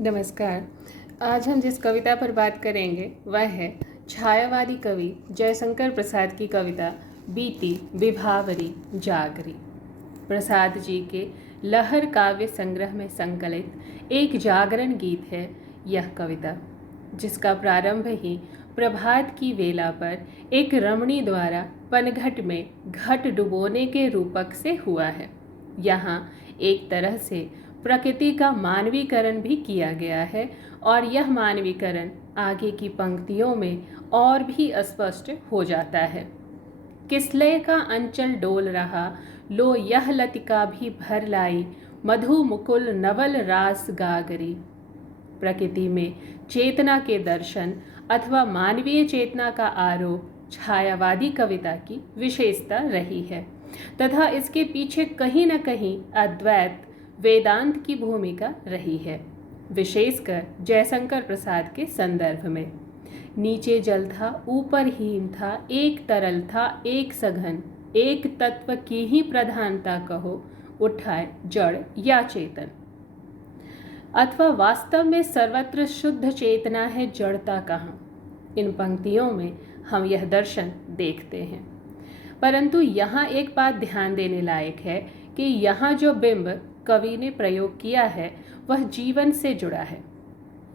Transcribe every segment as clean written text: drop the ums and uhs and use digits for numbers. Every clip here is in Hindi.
नमस्कार। आज हम जिस कविता पर बात करेंगे वह है छायावादी कवि जयशंकर प्रसाद की कविता बीती विभावरी जागरी। प्रसाद जी के लहर काव्य संग्रह में संकलित एक जागरण गीत है यह कविता, जिसका प्रारंभ ही प्रभात की वेला पर एक रमणी द्वारा पनघट में घट डुबोने के रूपक से हुआ है। यहाँ एक तरह से प्रकृति का मानवीकरण भी किया गया है और यह मानवीकरण आगे की पंक्तियों में और भी स्पष्ट हो जाता है। किसलय का अंचल डोल रहा, लो यह लतिका भी भर लाई, मधु मुकुल नवल रास गागरी। प्रकृति में चेतना के दर्शन अथवा मानवीय चेतना का आरोप छायावादी कविता की विशेषता रही है तथा इसके पीछे कहीं न कहीं अद्वैत वेदांत की भूमिका रही है, विशेषकर जयशंकर प्रसाद के संदर्भ में। नीचे जल था, ऊपर हीन था, एक तरल था, एक सघन, एक तत्व की ही प्रधानता कहो, उठाए जड़ या चेतन। अथवा वास्तव में सर्वत्र शुद्ध चेतना है, जड़ता कहाँ। इन पंक्तियों में हम यह दर्शन देखते हैं। परंतु यहाँ एक बात ध्यान देने लायक है कि यहाँ जो बिंब कवि ने प्रयोग किया है वह जीवन से जुड़ा है।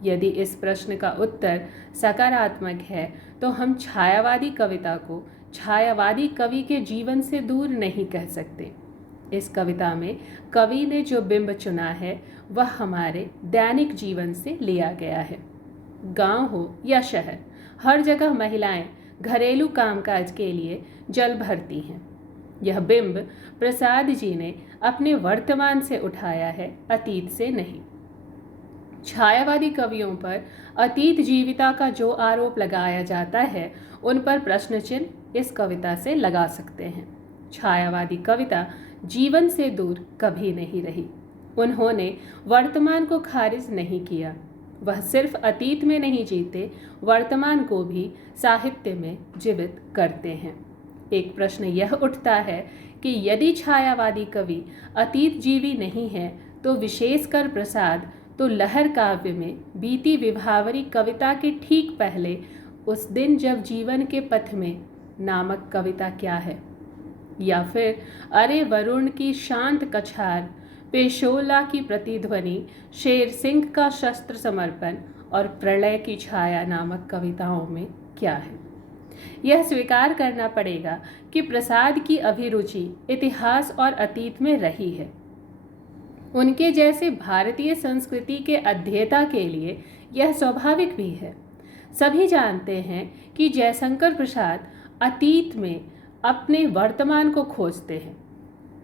यदि इस प्रश्न का उत्तर सकारात्मक है तो हम छायावादी कविता को छायावादी कवि के जीवन से दूर नहीं कह सकते। इस कविता में कवि ने जो बिंब चुना है वह हमारे दैनिक जीवन से लिया गया है। गांव हो या शहर, हर जगह महिलाएं घरेलू कामकाज के लिए जल भरती हैं। यह बिंब प्रसाद जी ने अपने वर्तमान से उठाया है, अतीत से नहीं। छायावादी कवियों पर अतीत जीविता का जो आरोप लगाया जाता है उन पर प्रश्न चिन्ह इस कविता से लगा सकते हैं। छायावादी कविता जीवन से दूर कभी नहीं रही। उन्होंने वर्तमान को खारिज नहीं किया। वह सिर्फ अतीत में नहीं जीते, वर्तमान को भी साहित्य में जीवित करते हैं। एक प्रश्न यह उठता है कि यदि छायावादी कवि अतीत जीवी नहीं है तो विशेषकर प्रसाद तो लहर काव्य में बीती विभावरी कविता के ठीक पहले उस दिन जब जीवन के पथ में नामक कविता क्या है? या फिर अरे वरुण की शांत कछार, पेशोला की प्रतिध्वनि, शेर सिंह का शस्त्र समर्पण और प्रलय की छाया नामक कविताओं में क्या है? यह स्वीकार करना पड़ेगा कि प्रसाद की अभिरुचि इतिहास और अतीत में रही है। उनके जैसे भारतीय संस्कृति के अध्येता के लिए यह स्वाभाविक भी है। सभी जानते हैं कि जयशंकर प्रसाद अतीत में अपने वर्तमान को खोजते हैं।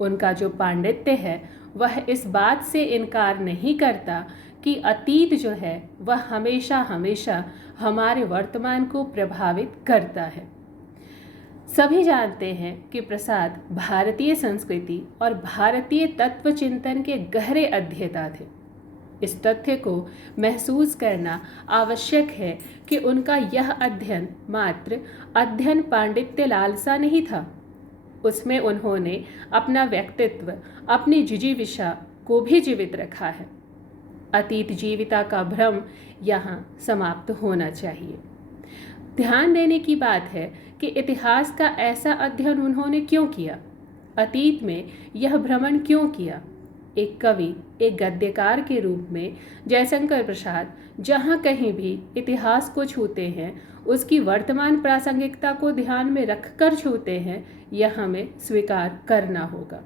उनका जो पांडित्य है वह इस बात से इनकार नहीं करता कि अतीत जो है वह हमेशा हमेशा हमारे वर्तमान को प्रभावित करता है। सभी जानते हैं कि प्रसाद भारतीय संस्कृति और भारतीय तत्व चिंतन के गहरे अध्येता थे। इस तथ्य को महसूस करना आवश्यक है कि उनका यह अध्ययन मात्र अध्ययन पांडित्य लालसा नहीं था। उसमें उन्होंने अपना व्यक्तित्व, अपनी जिजीविषा को भी जीवित रखा है। अतीत जीविता का भ्रम यहाँ समाप्त होना चाहिए। ध्यान देने की बात है कि इतिहास का ऐसा अध्ययन उन्होंने क्यों किया, अतीत में यह भ्रमण क्यों किया। एक कवि, एक गद्यकार के रूप में जयशंकर प्रसाद जहाँ कहीं भी इतिहास को छूते हैं उसकी वर्तमान प्रासंगिकता को ध्यान में रखकर छूते हैं, यह हमें स्वीकार करना होगा।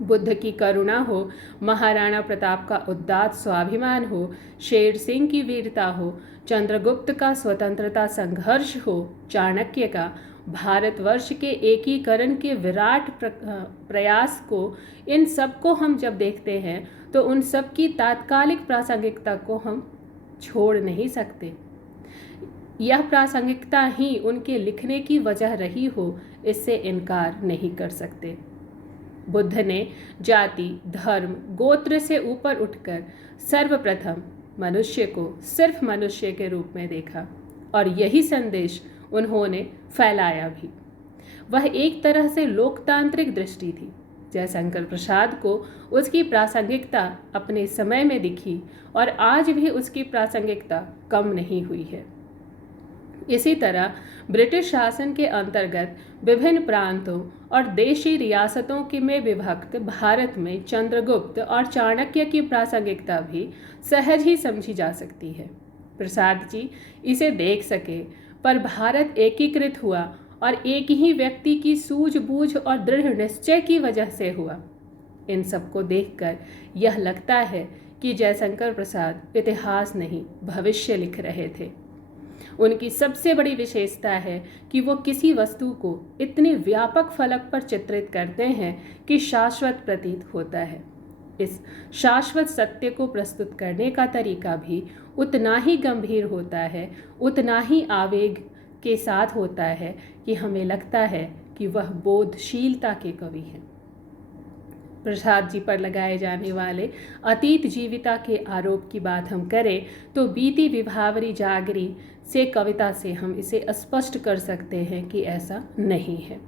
बुद्ध की करुणा हो, महाराणा प्रताप का उदात्त स्वाभिमान हो, शेर सिंह की वीरता हो, चंद्रगुप्त का स्वतंत्रता संघर्ष हो, चाणक्य का भारतवर्ष के एकीकरण के विराट प्रयास को, इन सब को हम जब देखते हैं तो उन सब की तात्कालिक प्रासंगिकता को हम छोड़ नहीं सकते। यह प्रासंगिकता ही उनके लिखने की वजह रही हो, इससे इनकार नहीं कर सकते। बुद्ध ने जाति, धर्म, गोत्र से ऊपर उठकर सर्वप्रथम मनुष्य को सिर्फ मनुष्य के रूप में देखा और यही संदेश उन्होंने फैलाया भी। वह एक तरह से लोकतांत्रिक दृष्टि थी। जयशंकर प्रसाद को उसकी प्रासंगिकता अपने समय में दिखी और आज भी उसकी प्रासंगिकता कम नहीं हुई है। इसी तरह ब्रिटिश शासन के अंतर्गत विभिन्न प्रांतों और देशी रियासतों के में विभक्त भारत में चंद्रगुप्त और चाणक्य की प्रासंगिकता भी सहज ही समझी जा सकती है। प्रसाद जी इसे देख सके, पर भारत एकीकृत हुआ और एक ही व्यक्ति की सूझबूझ और दृढ़ निश्चय की वजह से हुआ। इन सबको देखकर यह लगता है कि जयशंकर प्रसाद इतिहास नहीं भविष्य लिख रहे थे। उनकी सबसे बड़ी विशेषता है कि वो किसी वस्तु को इतने व्यापक फलक पर चित्रित करते हैं कि शाश्वत प्रतीत होता है। इस शाश्वत सत्य को प्रस्तुत करने का तरीका भी उतना ही गंभीर होता है, उतना ही आवेग के साथ होता है कि हमें लगता है कि वह बोधशीलता के कवि हैं। प्रसाद जी पर लगाए जाने वाले अतीत जीविता के आरोप की बात हम करें तो बीती विभावरी जागरी से कविता से हम इसे स्पष्ट कर सकते हैं कि ऐसा नहीं है।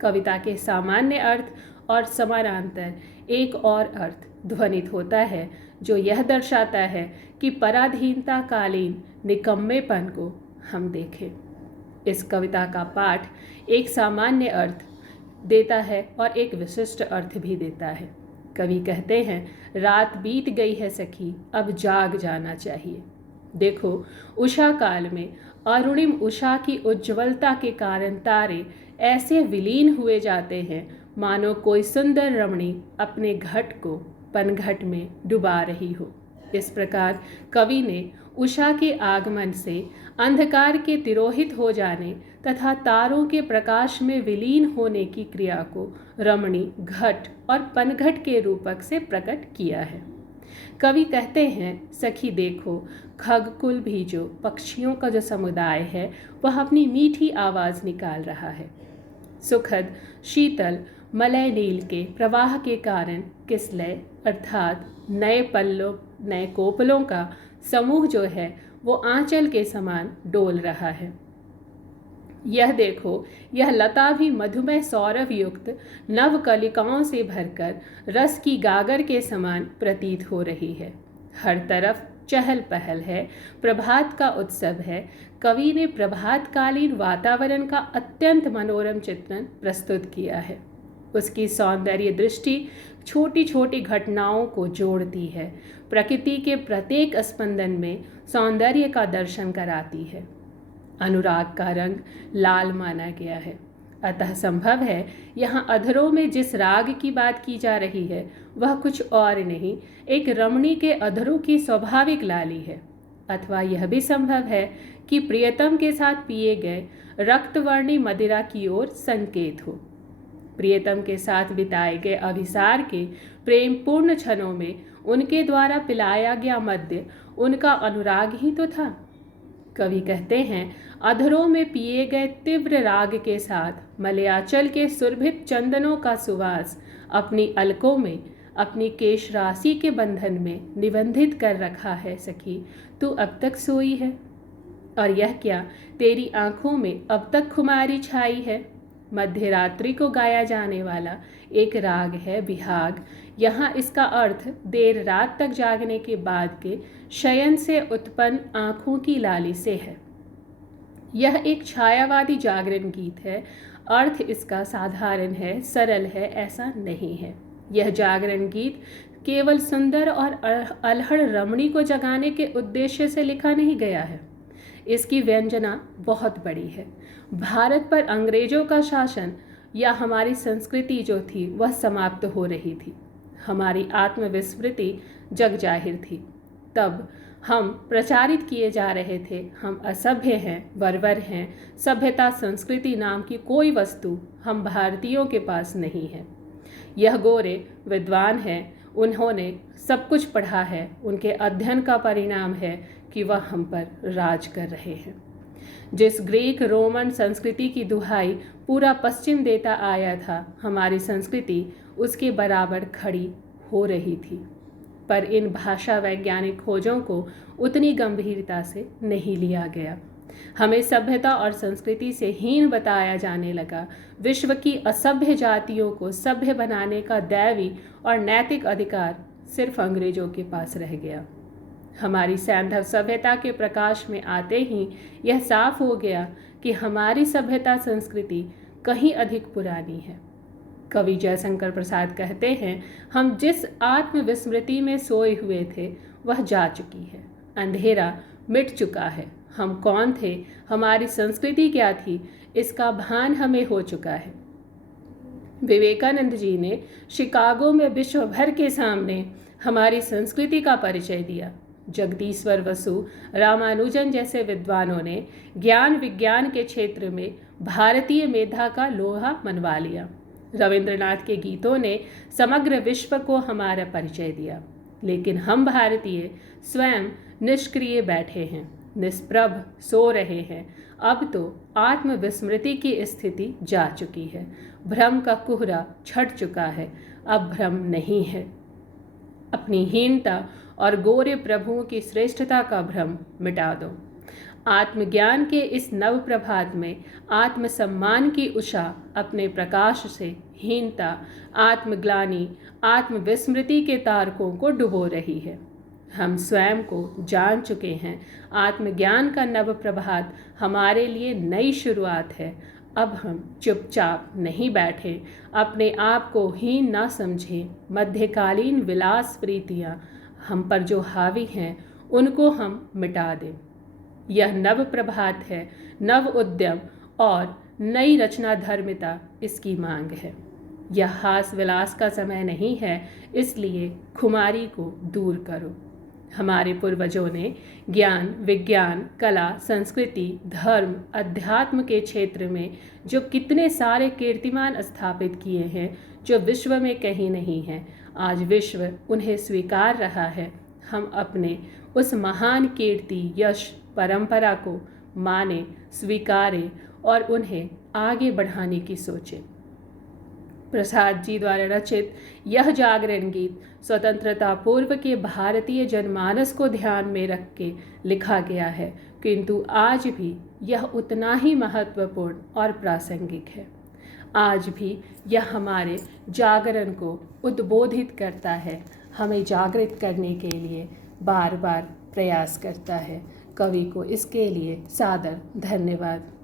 कविता के सामान्य अर्थ और समानांतर एक और अर्थ ध्वनित होता है जो यह दर्शाता है कि पराधीनता कालीन निकम्मेपन को हम देखें। इस कविता का पाठ एक सामान्य अर्थ देता है और एक विशिष्ट अर्थ भी देता है। कवि कहते हैं, रात बीत गई है सखी, अब जाग जाना चाहिए। देखो, उषा काल में अरुणिम उषा की उज्ज्वलता के कारण तारे ऐसे विलीन हुए जाते हैं मानो कोई सुंदर रमणी अपने घट को पनघट में डुबा रही हो। इस प्रकार कवि ने उषा के आगमन से अंधकार के तिरोहित हो जाने तथा तारों के प्रकाश में विलीन होने की क्रिया को रमणी, घट और पनघट के रूपक से प्रकट किया है। कवि कहते हैं, सखी देखो, खगकुल भी जो पक्षियों का जो समुदाय है वह अपनी मीठी आवाज़ निकाल रहा है। सुखद शीतल मलय नील के प्रवाह के कारण किसलय अर्थात नए कोपलों का समूह जो है वो आंचल के समान डोल रहा है। यह देखो, यह लता भी मधुमय सौरभ युक्त नव कलिकाओं से भरकर रस की गागर के समान प्रतीत हो रही है। हर तरफ चहल पहल है, प्रभात का उत्सव है। कवि ने प्रभातकालीन वातावरण का अत्यंत मनोरम चित्रण प्रस्तुत किया है। उसकी सौंदर्य दृष्टि छोटी छोटी घटनाओं को जोड़ती है, प्रकृति के प्रत्येक स्पंदन में सौंदर्य का दर्शन कराती है। अनुराग का रंग लाल माना गया है, अतः संभव है यहाँ अधरों में जिस राग की बात की जा रही है वह कुछ और नहीं, एक रमणी के अधरों की स्वाभाविक लाली है। अथवा यह भी संभव है कि प्रियतम के साथ पिए गए रक्तवर्णी मदिरा की ओर संकेत हो। प्रियतम के साथ बिताए गए अभिसार के प्रेम पूर्ण क्षणों में उनके द्वारा पिलाया गया मद्य उनका अनुराग ही तो था। कवि कहते हैं, अधरों में पिए गए तीव्र राग के साथ मलयाचल के सुरभित चंदनों का सुवास अपनी अलकों में, अपनी केश राशि के बंधन में निबंधित कर रखा है सखी, तू अब तक सोई है। और यह क्या, तेरी आंखों में अब तक खुमारी छाई है। मध्य रात्रि को गाया जाने वाला एक राग है बिहाग। यहाँ इसका अर्थ देर रात तक जागने के बाद के शयन से उत्पन्न आँखों की लाली से है। यह एक छायावादी जागरण गीत है। अर्थ इसका साधारण है, सरल है, ऐसा नहीं है। यह जागरण गीत केवल सुंदर और अलहड़ रमणी को जगाने के उद्देश्य से लिखा नहीं गया है। इसकी व्यंजना बहुत बड़ी है। भारत पर अंग्रेजों का शासन या हमारी संस्कृति जो थी वह समाप्त हो रही थी। हमारी आत्मविस्मृति जग जाहिर थी। तब हम प्रचारित किए जा रहे थे, हम असभ्य हैं, बर्बर हैं, सभ्यता संस्कृति नाम की कोई वस्तु हम भारतीयों के पास नहीं है। यह गोरे विद्वान हैं, उन्होंने सब कुछ पढ़ा है, उनके अध्ययन का परिणाम है कि वह हम पर राज कर रहे हैं। जिस ग्रीक रोमन संस्कृति की दुहाई पूरा पश्चिम देता आया था, हमारी संस्कृति उसके बराबर खड़ी हो रही थी। पर इन भाषा वैज्ञानिक खोजों को उतनी गंभीरता से नहीं लिया गया। हमें सभ्यता और संस्कृति से हीन बताया जाने लगा। विश्व की असभ्य जातियों को सभ्य बनाने का दैवी और नैतिक अधिकार सिर्फ अंग्रेजों के पास रह गया। हमारी सैंधव सभ्यता के प्रकाश में आते ही यह साफ हो गया कि हमारी सभ्यता संस्कृति कहीं अधिक पुरानी है। कवि जयशंकर प्रसाद कहते हैं, हम जिस आत्मविस्मृति में सोए हुए थे वह जा चुकी है। अंधेरा मिट चुका है। हम कौन थे, हमारी संस्कृति क्या थी, इसका भान हमें हो चुका है। विवेकानंद जी ने शिकागो में विश्व भर के सामने हमारी संस्कृति का परिचय दिया। जगदीश्वर बसु, रामानुजन जैसे विद्वानों ने ज्ञान विज्ञान के क्षेत्र में भारतीय मेधा का लोहा मनवा लिया। रविंद्रनाथ के गीतों ने समग्र विश्व को हमारा परिचय दिया। लेकिन हम भारतीय स्वयं निष्क्रिय बैठे हैं, निष्प्रभ सो रहे हैं। अब तो आत्मविस्मृति की स्थिति जा चुकी है। भ्रम का कुहरा छट चुका है। अब भ्रम नहीं है। अपनी हीनता और गोरे प्रभुओं की श्रेष्ठता का भ्रम मिटा दो। आत्मज्ञान के इस नव प्रभात में आत्मसम्मान की उषा अपने प्रकाश से हीनता, आत्मग्लानि, आत्मविस्मृति के तारकों को डुबो रही है। हम स्वयं को जान चुके हैं। आत्मज्ञान का नव प्रभात हमारे लिए नई शुरुआत है। अब हम चुपचाप नहीं बैठे, अपने आप को हीन ना समझें। मध्यकालीन विलास प्रीतियाँ हम पर जो हावी हैं उनको हम मिटा दें। यह नव प्रभात है, नव उद्यम और नई रचना धर्मिता इसकी मांग है। यह हास विलास का समय नहीं है, इसलिए खुमारी को दूर करो। हमारे पूर्वजों ने ज्ञान, विज्ञान, कला, संस्कृति, धर्म, अध्यात्म के क्षेत्र में जो कितने सारे कीर्तिमान स्थापित किए हैं जो विश्व में कहीं नहीं हैं, आज विश्व उन्हें स्वीकार रहा है। हम अपने उस महान कीर्ति, यश, परंपरा को माने, स्वीकारें और उन्हें आगे बढ़ाने की सोचें। प्रसाद जी द्वारा रचित यह जागरण गीत स्वतंत्रता पूर्व के भारतीय जनमानस को ध्यान में रख के लिखा गया है, किंतु आज भी यह उतना ही महत्वपूर्ण और प्रासंगिक है। आज भी यह हमारे जागरण को उद्बोधित करता है, हमें जागृत करने के लिए बार बार प्रयास करता है। कवि को इसके लिए सादर धन्यवाद।